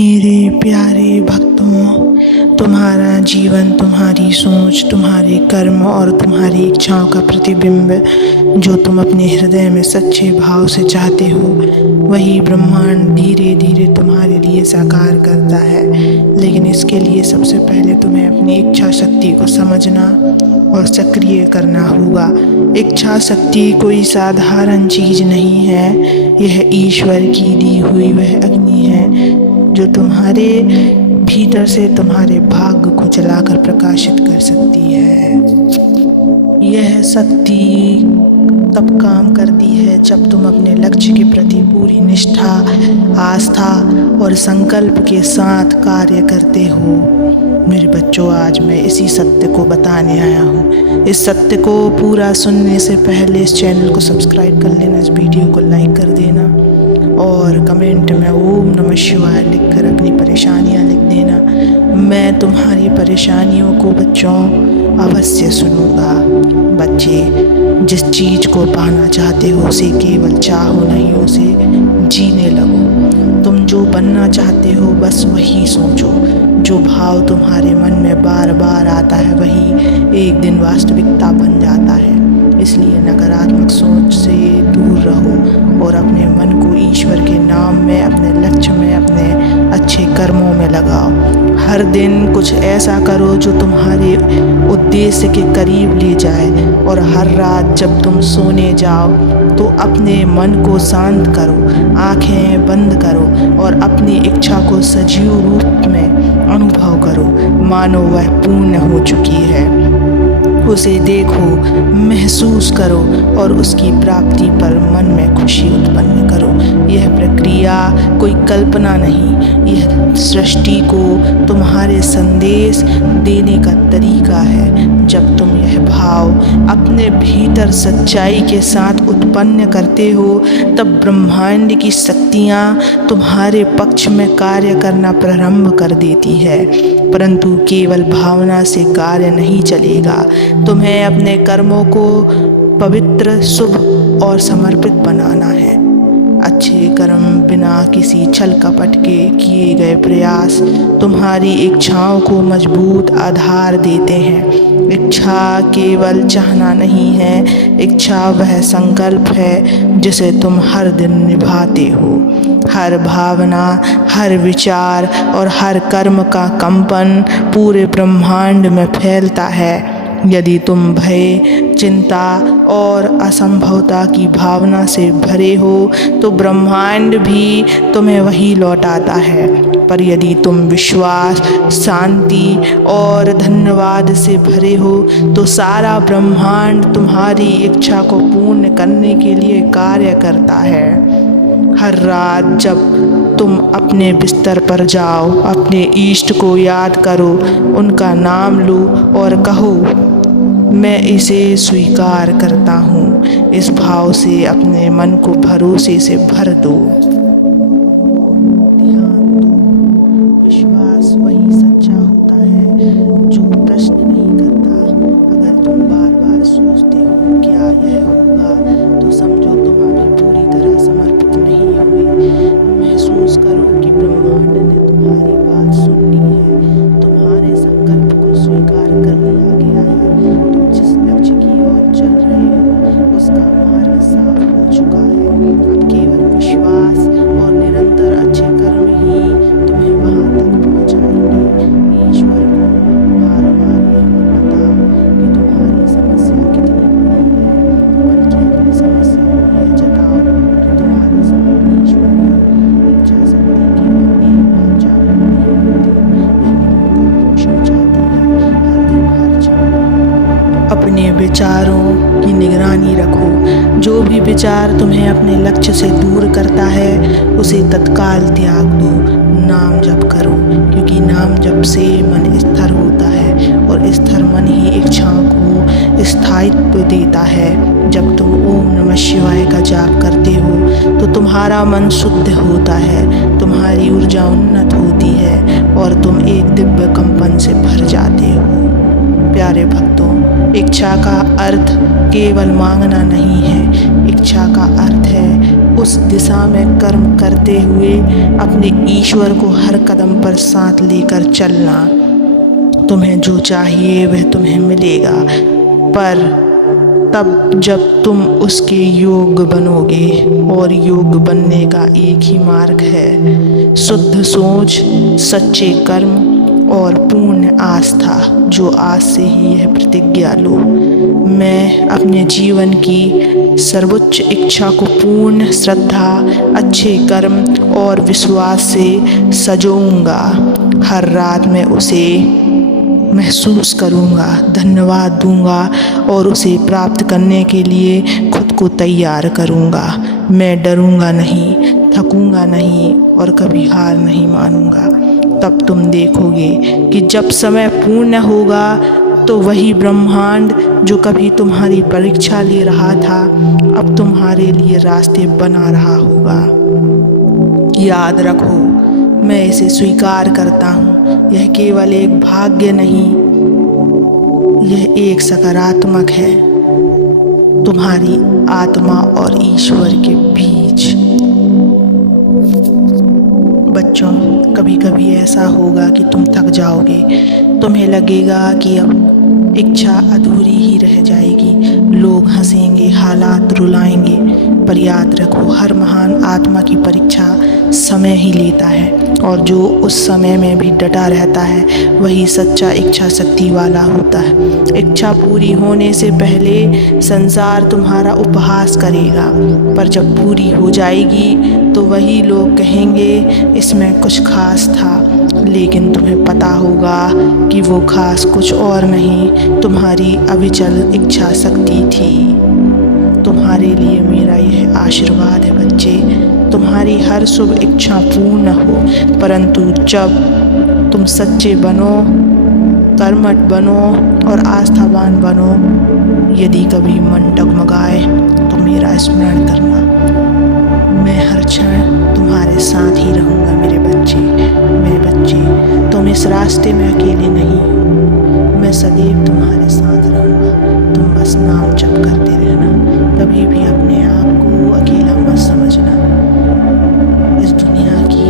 मेरे प्यारे भक्तों, तुम्हारा जीवन, तुम्हारी सोच, तुम्हारे कर्म और तुम्हारी इच्छाओं का प्रतिबिंब जो तुम अपने हृदय में सच्चे भाव से चाहते हो, वही ब्रह्मांड धीरे धीरे तुम्हारे लिए साकार करता है। लेकिन इसके लिए सबसे पहले तुम्हें अपनी इच्छा शक्ति को समझना और सक्रिय करना होगा। इच्छा शक्ति कोई साधारण चीज़ नहीं है, यह ईश्वर की दी हुई वह अग्नि है जो तुम्हारे भीतर से तुम्हारे भाग्य को जलाकर प्रकाशित कर सकती है। यह शक्ति तब काम करती है जब तुम अपने लक्ष्य के प्रति पूरी निष्ठा, आस्था और संकल्प के साथ कार्य करते हो। मेरे बच्चों, आज मैं इसी सत्य को बताने आया हूँ। इस सत्य को पूरा सुनने से पहले इस चैनल को सब्सक्राइब कर लेना, इस वीडियो को लाइक कर देना और कमेंट में ओम नमः शिवाय लिखकर अपनी परेशानियाँ लिख देना। मैं तुम्हारी परेशानियों को बच्चों अवश्य सुनूंगा। बच्चे, जिस चीज़ को पाना चाहते हो उसे केवल चाहो, नहीं उसे जीने लगो। तुम जो बनना चाहते हो बस वही सोचो। जो भाव तुम्हारे मन में बार बार आता है वही एक दिन वास्तविकता बन जाता है। इसलिए नकारात्मक सोच से दूर रहो और अपने मन को ईश्वर के नाम में, अपने लक्ष्य में, अपने अच्छे कर्मों में लगाओ। हर दिन कुछ ऐसा करो जो तुम्हारे उद्देश्य के करीब ले जाए और हर रात जब तुम सोने जाओ तो अपने मन को शांत करो, आंखें बंद करो और अपनी इच्छा को सजीव रूप में अनुभव करो, मानो वह पूर्ण हो चुकी है। उसे देखो, महसूस करो और उसकी प्राप्ति पर मन में खुशी उत्पन्न करो। यह प्रक्रिया कोई कल्पना नहीं, यह सृष्टि को तुम्हारे संदेश देने का तरीका है। जब तुम यह भाव अपने भीतर सच्चाई के साथ उत्पन्न करते हो तब ब्रह्मांड की शक्तियाँ तुम्हारे पक्ष में कार्य करना प्रारंभ कर देती है। परंतु केवल भावना से कार्य नहीं चलेगा। तुम्हें अपने कर्मों को पवित्र, शुभ और समर्पित बनाना है। अच्छे कर्म बिना किसी छल कपट के किए गए प्रयास तुम्हारी इच्छाओं को मजबूत आधार देते हैं। इच्छा केवल चाहना नहीं है, इच्छा वह संकल्प है जिसे तुम हर दिन निभाते हो। हर भावना, हर विचार और हर कर्म का कंपन पूरे ब्रह्मांड में फैलता है। यदि तुम भय, चिंता और असंभवता की भावना से भरे हो तो ब्रह्मांड भी तुम्हें वही लौटाता है। पर यदि तुम विश्वास, शांति और धन्यवाद से भरे हो तो सारा ब्रह्मांड तुम्हारी इच्छा को पूर्ण करने के लिए कार्य करता है। हर रात जब तुम अपने बिस्तर पर जाओ, अपने इष्ट को याद करो, उनका नाम लो और कहो, मैं इसे स्वीकार करता हूँ। इस भाव से अपने मन को भरोसे से भर दो। ध्यान दो, विश्वास वही सच्चा होता है जो प्रश्न नहीं करता। अगर तुम बार बार सोचते हो क्या यह होगा तो समझो तुम अभी पूरी तरह समर्पित नहीं हुए। महसूस करो कि ब्रह्मांड ने तुम्हारी बात सुन ली है, तुम्हारे संकल्प को स्वीकार कर लिया गया है। तुम जिस लक्ष्य की ओर चल रहे हो उसका मार्ग साफ हो चुका है। अब केवल विश्वास और निरंतर अच्छे कर्म ही तुम्हें वहां तक पहुंचाएंगे। ईश्वर को बार बार यह मत बताओ कि तुम्हारी समस्या कितनी बड़ी है, बल्कि अपनी समस्या को यह जताओ कि तुम्हारी समझ ईश्वर है। इच्छा शक्ति केवल एक बार जागृत नहीं होती, यह निरंतर पोषण चाहती है। हर दिन, हर क्षण अपने विचारों की निगरानी रखो। जो भी विचार तुम्हें अपने लक्ष्य से दूर करता है उसे तत्काल त्याग दो। नाम जप करो, क्योंकि नाम जप से मन स्थिर होता है और स्थिर मन ही इच्छाओं को स्थायित्व देता है। जब तुम ओम नमः शिवाय का जाप करते हो तो तुम्हारा मन शुद्ध होता है, तुम्हारी ऊर्जा उन्नत होती है और तुम एक दिव्य कंपन से भर जाते हो। प्यारे भक्तों, इच्छा का अर्थ केवल मांगना नहीं है, इच्छा का अर्थ है उस दिशा में कर्म करते हुए अपने ईश्वर को हर कदम पर साथ लेकर चलना। तुम्हें जो चाहिए वह तुम्हें मिलेगा, पर तब जब तुम उसके योग्य बनोगे, और योग्य बनने का एक ही मार्ग है, शुद्ध सोच, सच्चे कर्म और पूर्ण आस्था। जो आज से ही यह प्रतिज्ञा लो, मैं अपने जीवन की सर्वोच्च इच्छा को पूर्ण श्रद्धा, अच्छे कर्म और विश्वास से सजोऊंगा। हर रात मैं उसे महसूस करूंगा, धन्यवाद दूंगा और उसे प्राप्त करने के लिए खुद को तैयार करूंगा। मैं डरूंगा नहीं, थकूंगा नहीं और कभी हार नहीं मानूंगा। तब तुम देखोगे कि जब समय पूर्ण होगा तो वही ब्रह्मांड जो कभी तुम्हारी परीक्षा ले रहा था, अब तुम्हारे लिए रास्ते बना रहा होगा। याद रखो, मैं इसे स्वीकार करता हूँ। यह केवल एक भाग्य नहीं, यह एक सकारात्मक है, तुम्हारी आत्मा और ईश्वर के बीच। बच्चों, कभी कभी ऐसा होगा कि तुम थक जाओगे, तुम्हें लगेगा कि अब इच्छा अधूरी ही रह जाएगी। लोग हंसेंगे, हालात रुलाएंगे, पर याद रखो, हर महान आत्मा की परीक्षा समय ही लेता है, और जो उस समय में भी डटा रहता है वही सच्चा इच्छा शक्ति वाला होता है। इच्छा पूरी होने से पहले संसार तुम्हारा उपहास करेगा, पर जब पूरी हो जाएगी तो वही लोग कहेंगे इसमें कुछ खास था, लेकिन तुम्हें पता होगा कि वो खास कुछ और नहीं, तुम्हारी अविचल इच्छा शक्ति थी। तुम्हारे लिए मेरा यह आशीर्वाद है बच्चे, तुम्हारी हर शुभ इच्छा पूर्ण हो, परंतु जब तुम सच्चे बनो, कर्मठ बनो और आस्थावान बनो। यदि कभी मन डगमगाए तो मेरा स्मरण करना, मैं हर क्षण तुम्हारे साथ ही रहूँगा मेरे बच्चे। मेरे बच्चे, तुम इस रास्ते में अकेले नहीं हो, मैं सदैव तुम्हारे साथ रहूँगा। तुम बस नाम जप करते रहना, कभी भी अपने आप को अकेला मत समझना। इस दुनिया की